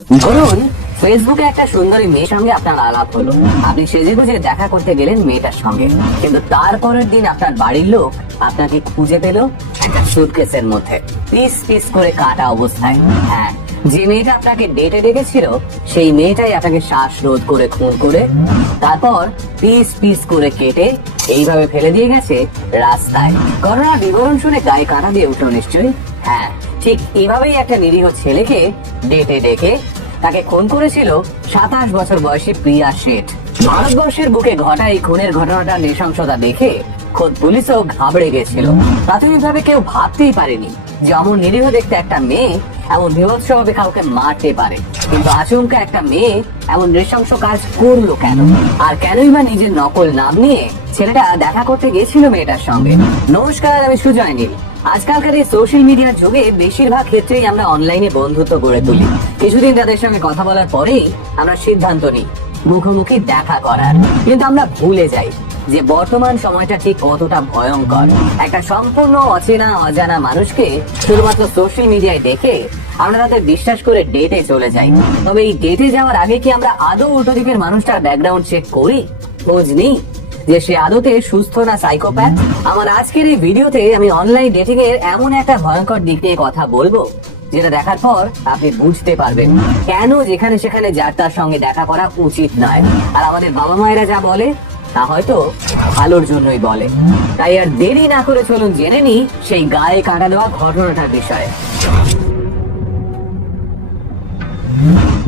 ধরুন ফেসবুকে একটা সুন্দরী মেয়ের সঙ্গে আপনার আলাপ হলো, আপনি সেজেগুজে দেখা করতে গেলেন মেয়েটার সঙ্গে, কিন্তু তারপরের দিন আপনার বাড়ির লোক আপনাকে খুঁজে পেল একটা সুটকেসের মধ্যে পিস পিস করে কাটা অবস্থায়। হ্যাঁ, যে মেয়েটা আপনাকে ডেটে ডেকেছিল সেই মেয়েটাই আপনাকে শ্বাসরোধ করে খুন করে তারপর পিস পিস করে কেটে এইভাবে ফেলে দিয়ে গেছে রাস্তায়। ঘটনার বিবরণ শুনে গায়ে কাঁটা দিয়ে উঠলো নিশ্চয়ই। হ্যাঁ, ঠিক এভাবেই একটা নিরীহ ছেলেকে ডেটে ডেকে তাকে খুন করেছিল 27 বছর বয়সী প্রিয়া শেঠ। ভারতবর্ষের বুকে ঘটা এই খুনের ঘটনাটার নৃশংসতা দেখে খোদ পুলিশও ঘাবড়ে গেছিল। প্রাথমিকভাবে কেউ ভাবতেই পারেনি যে অমন নিরীহ দেখতে একটা মেয়ে এমন বীভৎসভাবে কাউকে মারতে পারে, কিন্তু আচমকা একটা মেয়ে এমন নৃশংস কাজ করলো কেন? আর কেনই বা নিজের নকল নাম নিয়ে ছেলেটা দেখা করতে গেছিল মেয়েটার সঙ্গে? নমস্কার, আমি সুজয় নীল। আজকালকার এই সোশ্যাল মিডিয়ার যুগে বেশিরভাগ ক্ষেত্রেই আমরা অনলাইনে বন্ধুত্ব গড়ে তুলি। কিছুদিন তাদের সঙ্গে কথা বলার পরেই আমরা সিদ্ধান্ত নিই মুখোমুখি দেখা করার, কিন্তু আমরা ভুলে যাই যে বর্তমান সময়টা ঠিক কতটা ভয়ঙ্কর। একটা সম্পূর্ণ অচেনা অজানা মানুষকে শুধুমাত্র সোশ্যাল মিডিয়ায় দেখে আমরা তাদের বিশ্বাস করে ডেটে চলে যাই। তবে এই ডেটে যাওয়ার আগে কি আমরা আদৌ উল্টো দিকের মানুষটার ব্যাকগ্রাউন্ড চেক করি? খোঁজ নিই যে সে আদতে সুস্থ না সাইকোপ্যাথ? আমার আজকের এই ভিডিওতে আমি অনলাইন ডেটিং এর এমন একটা ভয়ঙ্কর দিক নিয়ে কথা বলবো যেটা দেখার পর আপনি বুঝতে পারবেন কেন যেখানে সেখানে যার তার সঙ্গে দেখা করা উচিত নয়। আর আমাদের বাবা মায়েরা যা বলে তা হয়তো ভালোর জন্যই বলে। তাই আর দেরি না করে চলুন জেনে নিই সেই গায়ে কাটা দেওয়া ঘটনাটার বিষয়ে।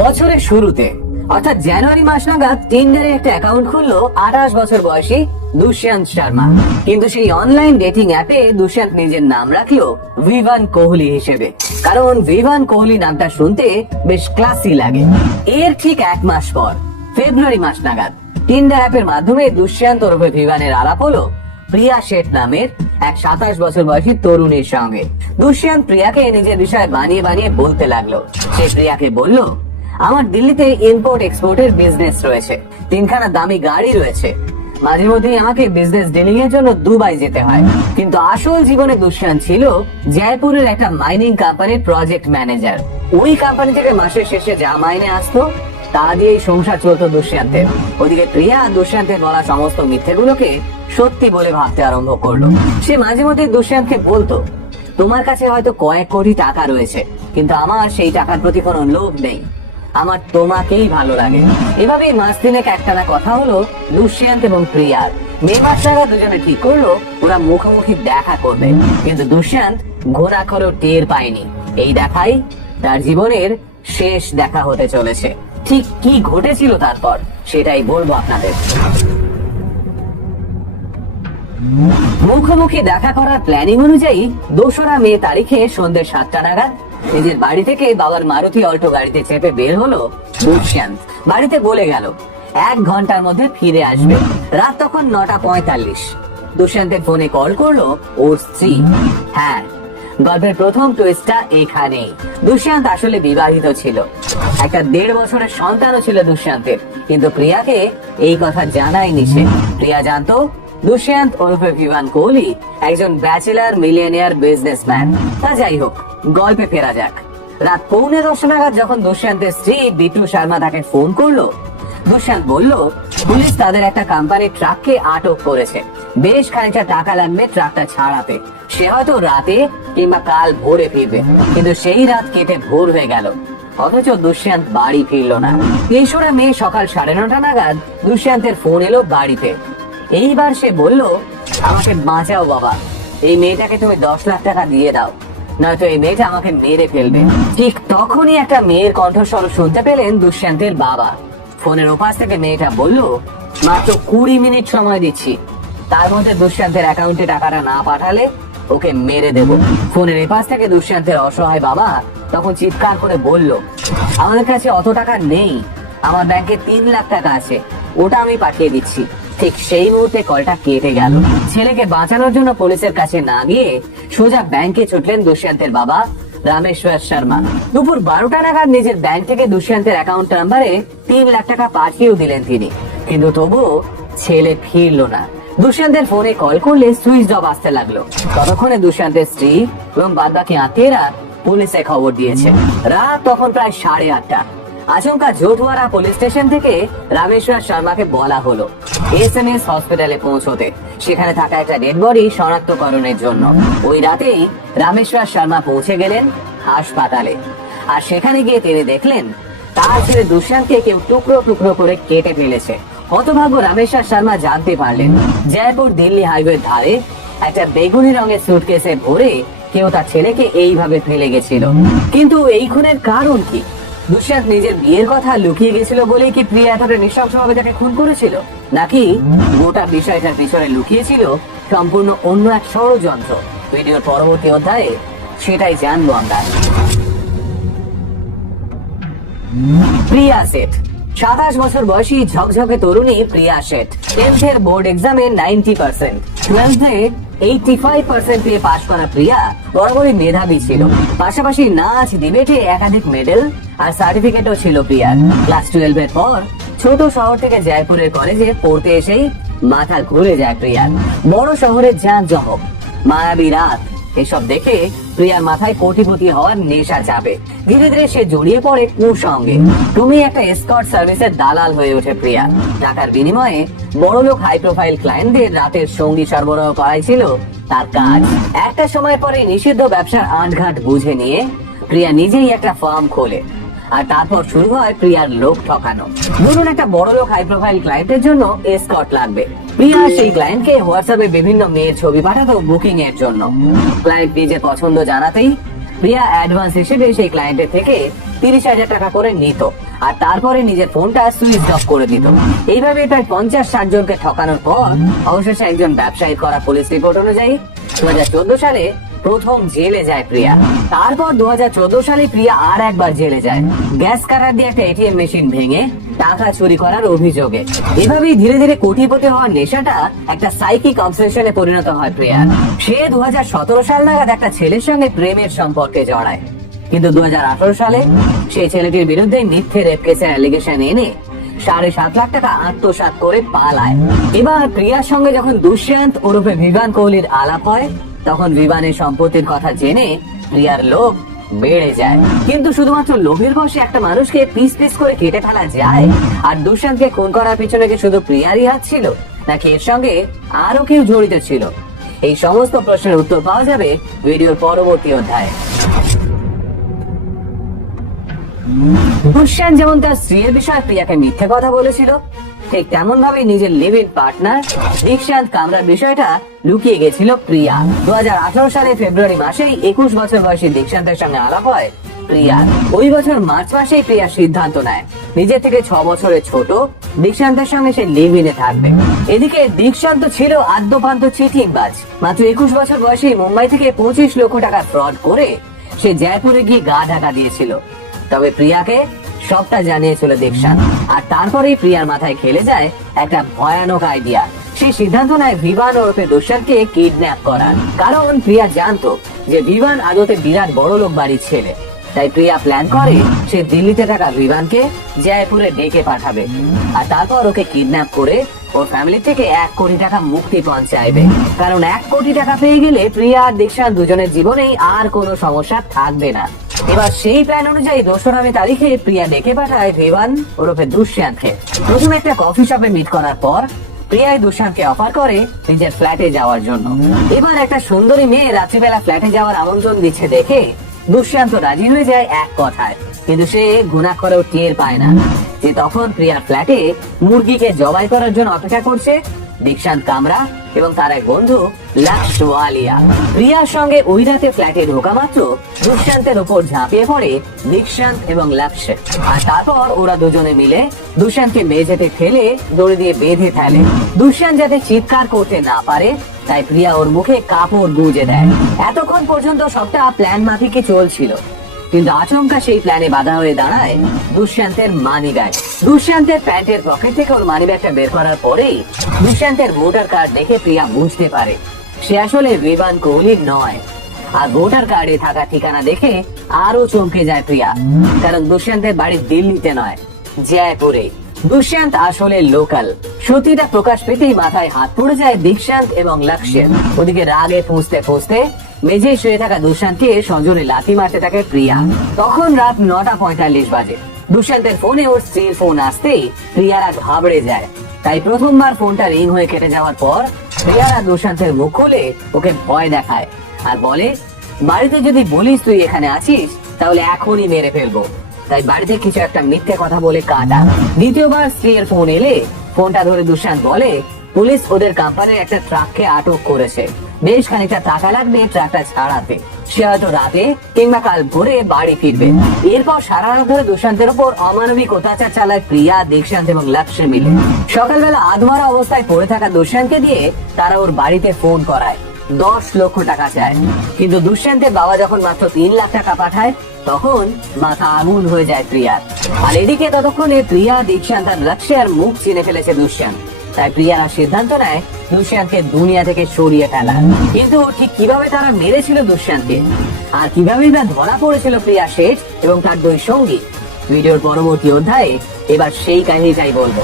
বছরের শুরুতে অর্থাৎ জানুয়ারি মাস নাগাদ টিন্ডারে একটা অ্যাকাউন্ট খুললো 28 বছর বয়সী দুষ্যন্ত শর্মা। কিন্তু সেই অনলাইন ডেটিং অ্যাপে দুষ্যন্ত নিজের নাম রাখলো ভিভান কোহলি হিসেবে, কারণ ভিভান কোহলি নামটা শুনতে বেশ ক্লাসি লাগে। এর ঠিক এক মাস পর ফেব্রুয়ারি মাস নাগাদ টিন্ডার অ্যাপের মাধ্যমে দুষ্যন্ত ওরফে ভিভানের আলাপ হলো প্রিয়া শেঠ নামের এক 27 বছর বয়সী তরুণীর সঙ্গে। দুষ্যন্ত প্রিয়াকে নিজের বিষয়ে বানিয়ে বানিয়ে বলতে লাগলো। সে প্রিয়াকে বলল, আমার দিল্লিতে ইম্পোর্ট এক্সপোর্টের বিজনেস রয়েছে, 3খানা দামি গাড়ি রয়েছে, মাঝে মধ্যেই আমাকে বিজনেস ডিলিং এর জন্য দুবাই যেতে হয়। কিন্তু আসল জীবনে দুষ্যন্ত ছিল জয়পুরের একটা মাইনিং কোম্পানির প্রজেক্ট ম্যানেজার। ওই কোম্পানি থেকে মাসের শেষে যা মাইনে আসতো তা দিয়েই সংসার চলতো দুষ্যন্তের। ওদিকে প্রিয়া দুষ্যন্তের বলা সমস্ত মিথ্যেগুলোকে সত্যি বলে ভাবতে আরম্ভ করলো। সে মাঝে মধ্যে দুষ্যন্তকে বলতো, তোমার কাছে হয়তো কয়েক কোটি টাকা রয়েছে, কিন্তু আমার সেই টাকার প্রতি কোনো লোভ নেই, আমার তোমাকেই ভালো লাগে। এভাবেই মাস দিনেক একটানা কথা হলো দুষ্যন্ত এবং প্রিয়ার। মে মাস নাগাদ দুজনে ঠিক করলো ওরা মুখোমুখি দেখা করবে, কিন্তু দুষ্যন্ত ঘোরা করেও টের পায়নি এই দেখাই তার জীবনের শেষ দেখা হতে চলেছে। ঠিক কি ঘটেছিল তারপর সেটাই বলবো আপনাদের। মুখোমুখি দেখা করার প্ল্যানিং অনুযায়ী 2রা মে তারিখে সন্ধ্যে 7টা নাগাদ নিজের বাড়ি থেকে বাবার মারুতি অল্টো গাড়িতে চেপে বের হলো দুষ্যন্ত। বাড়িতে বলে গেল 1 ঘন্টার মধ্যে ফিরে আসবে। রাত তখন 9:45। দুষ্যন্তের ফোনে কল করলো ওর স্ত্রী। হ্যাঁ, গল্পের প্রথম টুইস্টটা এখানেই। দুষ্যন্ত আসলে বিবাহিত ছিল, একটা 1.5 বছরের সন্তানও ছিল দুষ্যন্তের, কিন্তু প্রিয়াকে এই কথা জানায়নি সে। প্রিয়া জানতো দুষ্যন্ত ওরফে ভিভান কোহলি একজন ব্যাচেলার মিলিয়নিয়ার বিজনেসম্যান। তা যাই হোক, গল্পে ফেরা যাক। রাত 9:45 নাগাদ যখন দুষ্যন্তের স্ত্রী বিটু শর্মা তাকে ফোন করলো, দুষ্যন্ত বলল পুলিশ তাদের একটা কোম্পানির ট্রাককে আটক করেছে, বেশ খানিকটা টাকা লাগবে ট্রাকটা ছাড়াতে। সে হয়তো রাতে কিংবা কাল ভোরে ফিরবে, কিন্তু সেই রাত কেটে ভোর হয়ে গেল, অথচ দুষ্যন্ত বাড়ি ফিরল না। 3রা মে সকাল 9:30 নাগাদ দুষ্যন্তের ফোন এলো বাড়িতে। এইবার সে বলল, আমাকে বাঁচাও বাবা, এই মেয়েটাকে তুমি 10 লাখ টাকা দিয়ে দাও, নয়তো এই মেয়েটা আমাকে মেরে ফেলবে। ঠিক তখনই একটা মেয়ের কণ্ঠস্বর শুনতে পেলেন দুষ্যন্তের বাবা। ফোনের ওপাশ থেকে মেয়েটা বলল, মাত্র 20 মিনিট সময় দিচ্ছি, তার মধ্যে দুষ্যন্তের অ্যাকাউন্টে টাকাটা না পাঠালে ওকে মেরে দেব। ফোনের এপাশ থেকে দুষ্যন্তের অসহায় বাবা তখন চিৎকার করে বলল, আমাদের কাছে অত টাকা নেই, আমার ব্যাংকে 3 লাখ টাকা আছে, ওটা আমি পাঠিয়ে দিচ্ছি। ঠিক সেই মুহূর্তে কলটা কেটে গেল। ছেলেকে বাঁচানোর জন্য পুলিশের কাছে না গিয়ে সোজা ব্যাংকে ছুটলেন দুষ্যন্তের বাবা রামেশ্বর শর্মা। দুপুর 12টা নাগাদ নিজের ব্যাংক থেকে দুষ্যন্তের অ্যাকাউন্ট নাম্বারে 3 লাখ টাকা পাঠিয়েও দিলেন তিনি, কিন্তু তবুও ছেলে ফিরল না। দুষ্যন্তের ফোনে কল করলে সুইচ অফ আসতে লাগলো। ততক্ষণে দুষ্যন্তের স্ত্রী এবং বাদবাকি আত্মীয়রা পুলিশে খবর দিয়েছে। রাত তখন প্রায় 8:30। আচমকা জোটওয়ারা পুলিশ স্টেশন থেকে রামেশ্বর শর্মাকে বলা হলো এসএমএস হসপিটালে পৌঁছতে, সেখানে থাকা একটা ডেড বডি শনাক্তকরণের জন্য। ওই রাতেই রামেশ্বর শর্মা পৌঁছে গেলেন হাসপাতালে, আর সেখানে গিয়ে তিনি দেখলেন তার ছেলে দুষ্যন্তকে কেউ টুকরো টুকরো করে কেটে ফেলেছে। হতভাগ্য রামেশ্বর শর্মা জানতে পারলেন জয়পুর দিল্লি হাইওয়ের ধারে একটা বেগুনি রঙের সুটকেসে ভরে কেউ তার ছেলেকে এইভাবে ফেলে গেছিল। কিন্তু এই খুনের কারণ কি? দুষ্যন্ত নিজের বিয়ের কথা লুকিয়ে গেছিল বলেই কি প্রিয়া এতটা নৃশংসভাবে তাকে খুন করেছিল, নাকি গোটা বিষয়টার পিছনে লুকিয়েছিল সম্পূর্ণ অন্য এক ষড়যন্ত্র? ভিডিওর পরবর্তী অধ্যায়ে সেটাই জানবো আমরা। প্রিয়া শেঠ 27 বছর বয়সী ঝকঝকে তরুণী প্রিয়া শেঠ 10th এর বোর্ড এক্সামে 90%, 12th এ 85% পেয়ে পাশ করা প্রিয়া বরাবরই মেধাবী ছিল। পাশাপাশি নাচ, ডিবেটে একাধিক মেডেল আর সার্টিফিকেটও ছিল প্রিয়ার। ক্লাস 12 এর পর ছোট শহর থেকে জয়পুরের কলেজে পড়তে এসেই মাথা ঘুরে যায় প্রিয়ার। বড় শহরের জাঁকজমক, মায়াবী রাত, এসব দেখে প্রিয়ার মাথায় কোটিপতি হওয়ার নেশা চাপে। ধীরে ধীরে সে জড়িয়ে পড়ে কুসঙ্গে। তুমি একটা এসকর্ট সার্ভিসের দালাল হয়ে ওঠে প্রিয়া। টাকার বিনিময়ে বড়লোক হাই প্রোফাইল ক্লায়েন্টদের রাতের সঙ্গী সরবরাহ করাই ছিল তার কাজ। একটা সময় পরে নিষিদ্ধ ব্যবসার আঁটঘাট বুঝে নিয়ে প্রিয়া নিজেই একটা ফার্ম খোলে, আর তারপর শুরু হয় প্রিয়ার লোক ঠকানো। ধরুন একটা বড়লোক হাই প্রোফাইল ক্লায়েন্টের জন্য এসকর্ট লাগবে। প্রিয়া সেই ক্লায়েন্টকে হোয়াটসঅ্যাপে বিভিন্ন মেয়ের ছবি পাঠাতো বুকিং এর জন্য। ক্লায়েন্ট নিজের পছন্দ জানাতেই প্রিয়া অ্যাডভান্স হিসেবে সেই ক্লায়েন্টের থেকে 30,000 টাকা করে নিত, আর তারপরে নিজের ফোনটা সুইচ অফ করে দিত। এইভাবে প্রায় 50-60 জনকে ঠকানোর পর অবশেষে একজন ব্যবসায়ী করা পুলিশ রিপোর্ট অনুযায়ী 2014 সালে প্রথম জেলে যায় প্রিয়া। তারপর 2014 সালে প্রিয়া আর একবার জেলে যায় গ্যাস কাটার দিয়ে একটা এটিএম মেশিন ভেঙে টাকা চুরি করার অভিযোগে। এভাবেই ধীরে ধীরে কোটিপতি হওয়ার নেশাটা একটা সাইকিক অবসেশনে পরিণত হয় প্রিয়ার। সে 2017 সাল নাগাদ একটা ছেলের সঙ্গে প্রেমের সম্পর্কে জড়ায়, কিন্তু 2018 সালে সেই ছেলেটির বিরুদ্ধে মিথ্যে রেপ কেসের অ্যালিগেশন এনে 7.5 লাখ টাকা আত্মসাৎ করে পালায়। এবার প্রিয়ার সঙ্গে যখন দুষ্যন্ত ওরফে ভিভান কোহলির আলাপ হয়, তখন ভিভানের সম্পত্তির কথা জেনে প্রিয়ার লোভ বেড়ে যায়। কিন্তু শুধুমাত্র লোভের বশে একটা মানুষকে পিস পিস করে কেটে ফেলা যায়? আর দুষ্যন্তকে খুন করার পিছনে কি শুধু প্রিয়ারই হাত ছিল, নাকি এর সঙ্গে আরো কেউ জড়িত ছিল? এই সমস্ত প্রশ্নের উত্তর পাওয়া যাবে ভিডিওর পরবর্তী অধ্যায়ে। দুষ্যন্ত যেমন তার স্ত্রীর বিষয়ে প্রিয়াকে মিথ্যে কথা বলেছিল, ঠিক তেমন ভাবে নিজের লিভ ইন পার্টনার দীক্ষান্ত কামরার বিষয়টা লুকিয়ে গেছিল প্রিয়া। 2018 সালে ফেব্রুয়ারি মাসেই 21 বছর বয়সী দীক্ষান্তের সঙ্গে আলাপ হয় প্রিয়া। ওই বছর মার্চ মাসেই প্রিয়া সিদ্ধান্ত নেয় নিজের থেকে 6 বছরের ছোট দীক্ষান্তের সঙ্গে সে লিভ ইনে থাকবে। এদিকে দীক্ষান্ত ছিল আদ্যপান্ত চিটিংবাজ। মাত্র 21 বছর বয়সী মুম্বাই থেকে 25 লক্ষ টাকা ফ্রড করে সে জয়পুরে গিয়ে গা ঢাকা দিয়েছিল। তবে প্রিয়াকে সবটা জানিয়েছিল দীক্ষান্ত, আর তারপরেই প্রিয়ার মাথায় খেলে যায় একটা ভয়ানক আইডিয়া। সে সিদ্ধান্ত নেয় ভিভান ওরফে দুষ্যন্তকে কিডন্যাপ করার। কারণ প্রিয়া জানতো যে ভিভান আদতে বিরাট বড় লোক বাড়ির ছেলে। তাই প্রিয়া প্ল্যান করে সে দিল্লিতে থাকা ভিভানকে জয়পুরে ডেকে পাঠাবে, আর তারপর ওকে কিডন্যাপ করে ওর ফ্যামিলি থেকে 1 কোটি টাকা মুক্তিপণ চাইবে। কারণ 1 কোটি টাকা পেয়ে গেলে প্রিয়া আর দীক্ষান্ত দুজনের জীবনেই আর কোনো সমস্যা থাকবে না। এবার সেই প্ল্যান অনুযায়ী 2 মে তারিখে প্রিয়া ডেকে পাঠায় ভিভান ওরফে দুষ্যন্তকে। প্রথমে একটা কফি শপে মিট করার পর প্রিয়া দুষ্যন্তকে অফার করে নিজের ফ্ল্যাটে যাওয়ার জন্য। এবার একটা সুন্দরী মেয়ে রাত্রিবেলা ফ্ল্যাটে যাওয়ার আমন্ত্রণ দিচ্ছে দেখে দুষ্যন্ত রাজি হয়ে যায় এক কথায়। কিন্তু সে গুনাহ করেও টের পায় না যে তখন প্রিয়ার ফ্ল্যাটে মুরগিকে জবাই করার জন্য অপেক্ষা করছে দীক্ষান্ত কামরা এবং তার এক বন্ধু লাক্সওয়ালিয়া। প্রিয়ার সঙ্গে ওই রাতে ফ্ল্যাটে ঢোকা মাত্র দুষ্যন্তের উপর ঝাঁপিয়ে পড়ে দীক্ষান্ত এবং লাক্স, আর তারপর ওরা দুজনে মিলে দুষ্যন্তকে মেঝেতে ফেলে দড়ি দিয়ে বেঁধে ফেলে। দুষ্যন্ত যাতে চিৎকার করতে না পারে তাই প্রিয়া ওর মুখে কাপড় গুঁজে দেয়। এতক্ষণ পর্যন্ত সবটা প্ল্যান মাফিকই চলছিল, কিন্তু আচমকা সেই প্ল্যানে বাধা হয়ে দাঁড়ায় দুষ্যন্তের মানি ব্যাগ। দুষ্যন্তের প্যান্টের পকেট থেকে ওর মানি ব্যাগটা বের করার পরেই দুষ্যন্তের ভোটার কার্ড দেখে প্রিয়া বুঝতে পারে সে আসলে ভিভান কোহলির নয়। আর ভোটার কার্ডে থাকা ঠিকানা দেখে আরো চমকে যায় প্রিয়া, কারণ দুষ্যন্তের বাড়ি দিল্লিতে নয়, জয়পুরে। দুষ্যন্ত আসলে লোকাল। সত্যিটা প্রকাশ পেতেই মাথায় হাত পড়ে যায় দীক্ষান্ত এবং লক্ষ্যের। ওদিকে রাগে ফুঁসতে ফুঁসতে মেঝে শুয়ে থাকা দুষ্যন্তকে সজোরে লাথি মারতে থাকে প্রিয়া। তখন রাত 9:45 বাজে। দুষ্যন্তের ফোনে ওর স্ত্রীর ফোন আসতেই প্রিয়ারা ঘাবড়ে যায়। তাই প্রথমবার ফোনটা রিং হয়ে কেটে যাওয়ার পর প্রিয়ারা দুষ্যন্তের মুখ খুলে ওকে ভয় দেখায় আর বলে, বাড়িতে যদি বলিস তুই এখানে আছিস তাহলে এখনই মেরে ফেলবো। তাই বাড়িতে কিছু একটা মিথ্যে কথা বলে কাটা। দ্বিতীয়বার স্ত্রীর ফোন এলে ফোনটা ধরে দুষ্যন্ত বলে, পুলিশ ওদের কোম্পানির একটা ট্রাককে আটক করেছে, বেশ খানিকটা টাকা লাগবে ট্রাকটা ছাড়াতে। সে হয়তো রাতে কিংবা কাল ভোরে বাড়ি ফিরবে। এরপর সারা রাত ধরে দুষ্যন্তের উপর অমানবিক অত্যাচার চালায় প্রিয়া, দীক্ষান্ত এবং লক্ষ্য মিলে। সকালবেলা আধমরা অবস্থায় পড়ে থাকা দুষ্যন্তকে দিয়ে তারা ওর বাড়িতে ফোন করায়, 10 লক্ষ টাকা চায়। কিন্তু দুষ্যন্তের বাবা যখন মাত্র 3 লাখ টাকা পাঠায় তখন মাথা আগুন হয়ে যায় প্রিয়ার। আর এদিকে ততক্ষণে প্রিয়া, দীক্ষান্ত আর লক্ষ্যের মুখ চিনে ফেলেছে দুষ্যন্ত। তাই প্রিয়ারা সিদ্ধান্ত নেয় দুষ্যন্তকে দুনিয়া থেকে সরিয়ে ফেলা। কিন্তু ঠিক কিভাবে তারা মেরেছিল দুষ্যন্তকে আর কিভাবে বা ধরা পড়েছিল প্রিয়া শেঠ এবং তার 2 সঙ্গী, ভিডিওর পরবর্তী অধ্যায়ে এবার সেই কাহিনীটাই বলবো।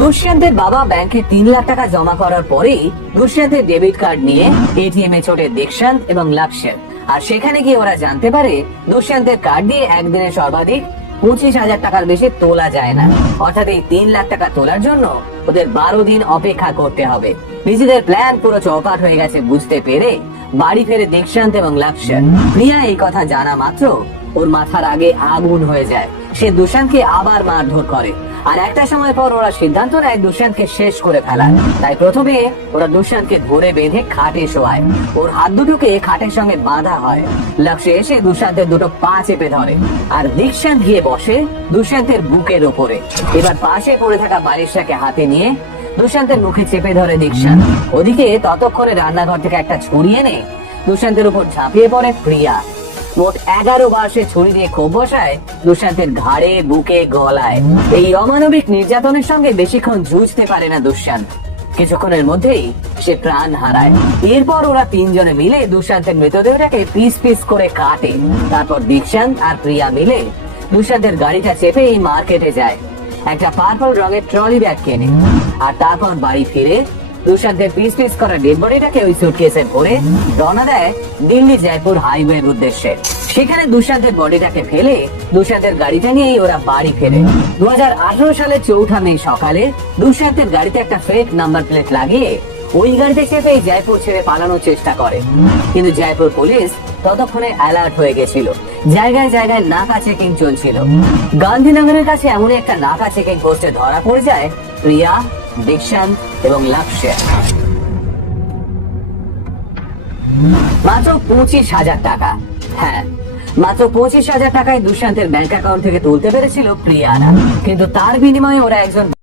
দুষ্যন্তের বাবা ব্যাংকে 3 লাখ টাকা জমা করার পরেই দুষ্যন্তের ডেবিট কার্ড নিয়ে এটিএম এ ছোটে দীক্ষান্ত এবং লক্ষ্য। আর সেখানে গিয়ে ওরা জানতে পারে দুষ্যন্তের কার্ড দিয়ে একদিনে সর্বাধিক 25,000 টাকার বেশি তোলা যায় না। অর্থাৎ এই 3 লাখ টাকা তোলার জন্য ওদের 12 দিন অপেক্ষা করতে হবে। নিজেদের প্ল্যান পুরো চৌপাট হয়ে গেছে বুঝতে পেরে বাড়ি ফেরে দীক্ষান্ত এবং লক্ষ্য। প্রিয়া এই কথা জানা মাত্র ওর মাথার আগে আগুন হয়ে যায়। সে দুষ্যন্তকে আবার মারধর করে আর একটা সময় পর ওরা সিদ্ধান্ত নেয় দুষ্যন্তকে শেষ করে ফেলার। তাই প্রথমে ওরা দুষ্যন্তকে ধরে বেঁধে খাটে শোয়ায়। ওর হাত দুটোকে খাটের সঙ্গে বাঁধা হয়। লক্ষ্য এসে দুষ্যন্তের দুটো পা চেপে ধরে আর দীক্ষান্ত গিয়ে বসে দুষ্যন্তের বুকের ওপরে। এবার পাশে পড়ে থাকা বালিশটাকে হাতে নিয়ে দুষ্যন্তের মুখে চেপে ধরে দীক্ষান্ত। ওদিকে ততক্ষণে রান্নাঘর থেকে একটা ছুরি এনে দুষ্যন্তের উপর ঝাঁপিয়ে পড়ে প্রিয়া। মোট 11 বার সে ছুরি দিয়ে ক্ষোভ বসায় দুষ্যন্তের ঘাড়ে, বুকে, গলায়। এই অমানবিক নির্যাতনের সঙ্গে বেশিক্ষণ জুঝতে পারে না দুষ্যন্ত। কিছুক্ষণের মধ্যেই সে প্রাণ হারায়। এরপর ওরা 3 জনে মিলে দুষ্যন্তের মৃতদেহটাকে পিস পিস করে কাটে। তারপর দীক্ষান্ত আর প্রিয়া মিলে দুষ্যন্তের গাড়িটা চেপে এই মার্কেটে যায়, একটা পার্পল রঙের ট্রলি ব্যাগ কেনে। আর তারপর বাড়ি ফিরে দুষ্যন্তের পিস পিস করা ডেড বডিটাকে ওই সুটকেসে ভরে রওনা দেয় দিল্লি জয়পুর হাইওয়ের উদ্দেশ্যে। সেখানে দুষ্যন্তের বডিটাকে ফেলে দুষ্যন্তের গাড়িটা নিয়েই ওরা বাড়ি ফেরে। 2018 সালের 4 মে সকালে দুষ্যন্তের গাড়িতে একটা ফেক নাম্বার প্লেট লাগিয়ে ওই গাড়িতে চেপে জয়পুর ছেড়ে পালানোর চেষ্টা করে। কিন্তু জয়পুর পুলিশ ততক্ষণে অ্যালার্ট হয়ে গেছিল। জায়গায় জায়গায় নাকা চেকিং চলছিল। গান্ধীনগরের কাছে এমন একটা নাকা চেকিং পোস্টে ধরা পড়ে যায় প্রিয়া, দীক্ষান্ত এবং লক্ষ্য। মাত্র 25,000 টাকা, হ্যাঁ মাত্র 25,000 টাকায় দুষ্যন্তের ব্যাংক অ্যাকাউন্ট থেকে তুলতে পেরেছিল প্রিয়ারা। কিন্তু তার বিনিময়ে ওরা একজন